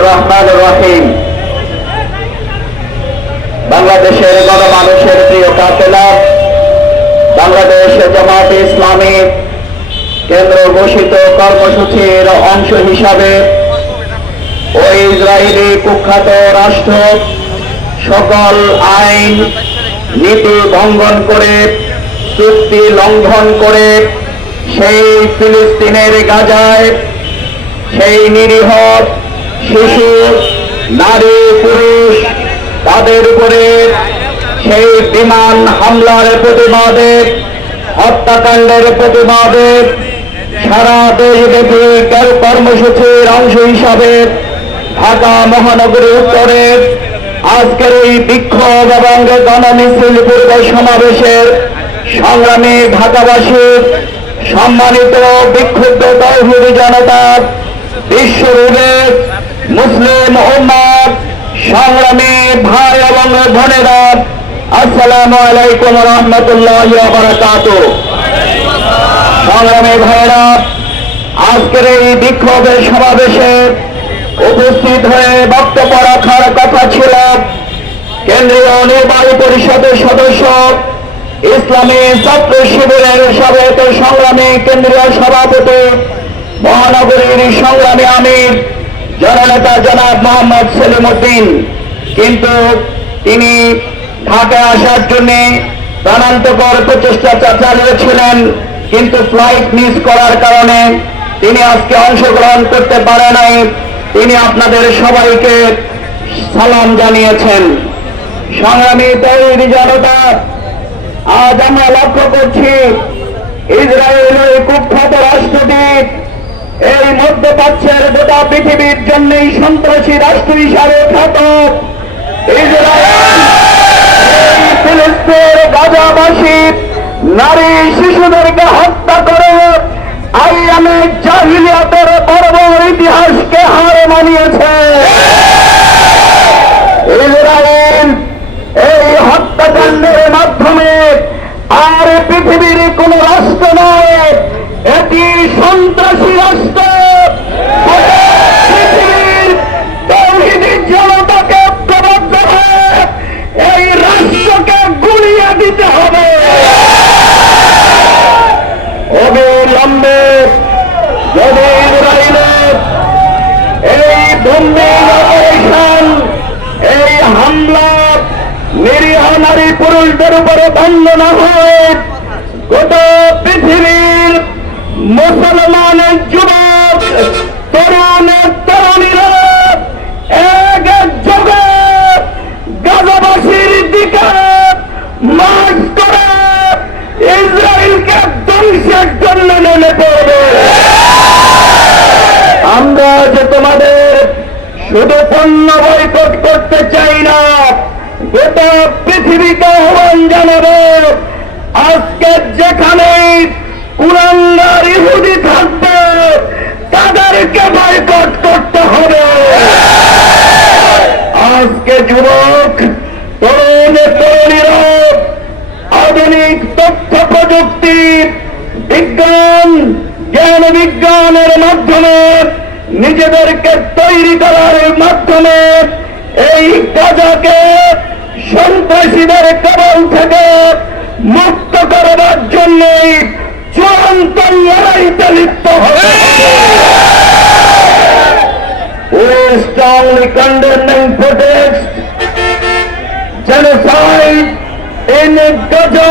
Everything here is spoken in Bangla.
রহমান রহিম বাংলাদেশের গণমানুষের প্রিয় কাফেলা বাংলাদেশ জামাত ইসলামী কেন্দ্র ঘোষিত কর্মসূচির অংশ হিসাবে ওই ইসরায়েলি কুখ্যাত রাষ্ট্র সকল আইন নীতি ভঙ্গন করে, চুক্তি লঙ্ঘন করে সেই ফিলিস্তিনের গাজায় সেই নিরীহ শিশু, নারী, পুরুষ, তাদের উপরে সেই বিমান হামলার প্রতিবাদে, হত্যাকাণ্ডের প্রতিবাদে সারা দেশব্যাপী কর- কর্মসূচির অংশ হিসাবে ঢাকা মহানগরী উত্তরে আজকের এই বিক্ষোভ এবং গণমিছিল পূর্ব সমাবেশের সংগ্রামী ঢাকাবাসী সম্মানিত বিক্ষুব্ধ তৌহিদি জনতা, বিশ্বরূপে মুসলিম উম্মাদ সংগ্রামী ভাই এবং বোনেরা, আসসালামু আলাইকুম রহমতুল্লাহ বারাকাত সংগ্রামী ভাইরা, আজকের এই বিক্ষোভের সমাবেশে উপস্থিত হয়ে বক্তব্য রাখার কথা ছিল। কেন্দ্রীয় নির্বাহী পরিষদের সদস্য ইসলামী ছাত্র শিবিরের সাবেক সংগ্রামী কেন্দ্রীয় সভাপতি, মহানগরীর সংগ্রামী আমির, জননেতা জনাব মোহাম্মদ সেলিম উদ্দিন কিন্তু তিনি ঢাকায় আসার জন্য প্রাণান্তকর প্রচেষ্টা চালিয়েছিলেন, কিন্তু ফ্লাইট মিস করার কারণে তিনি আজকে অংশগ্রহণ করতে পারে নাই। তিনি আপনাদের সবাইকে সালাম জানিয়েছেন। সংগ্রামী তৈরি জনতা আজ আমরা লক্ষ্য করছি ইসরায়েলের কুখ্যাত রাষ্ট্রদূত। এই মধ্যপ্রাচ্যের গোটা পৃথিবীর জন্যই সন্ত্রাসী রাষ্ট্র হিসাবে খ্যাত। ইসরায়েল ফিলিস্তিনের গাজাবাসী নারী শিশুদেরকে হত্যা করে আইয়ামে জাহিলিয়াতের বর্বর ইতিহাসকে হার মানিয়েছে। ইসরায়েল পৃথিবীর কোন রাষ্ট্র নয় এটি সন্ত্রাসী রাষ্ট্র। জনতাকে হয়ে এই রাষ্ট্রকে গুলিয়ে দিতে হবে। এই এই হামলা নারী পুরুষদের উপরে বন্ধ না হয়। গোটা পৃথিবীর মুসলমানের যুবক তরুণ তরুণীরা এক যোগে গাজাবাসীর দিকে মাস করে ইসরায়েলকে ধ্বংসের জন্য নেমে পড়বে। আমরা যে তোমাদের শুধু পণ্য বয়কট করতে চাই না, গোটা পৃথিবীকে আহ্বান জানাব। আজকে যেখানে কুরাঙ্গার ইহুদি থাকবে, তাদেরকে বয়কট করতে হবে। আজকে যুবক, তরুণ, তরুণীরা আধুনিক তথ্য প্রযুক্তি, বিজ্ঞান, জ্ঞান বিজ্ঞানের মাধ্যমে নিজেদেরকে তৈরি করার মাধ্যমে এই গাজাকে সন্ত্রাসীদের কবল থেকে মুক্ত করবার জন্য চূড়ান্ত লড়াইতে লিপ্ত হবে condemn and protest genocide in Gaza,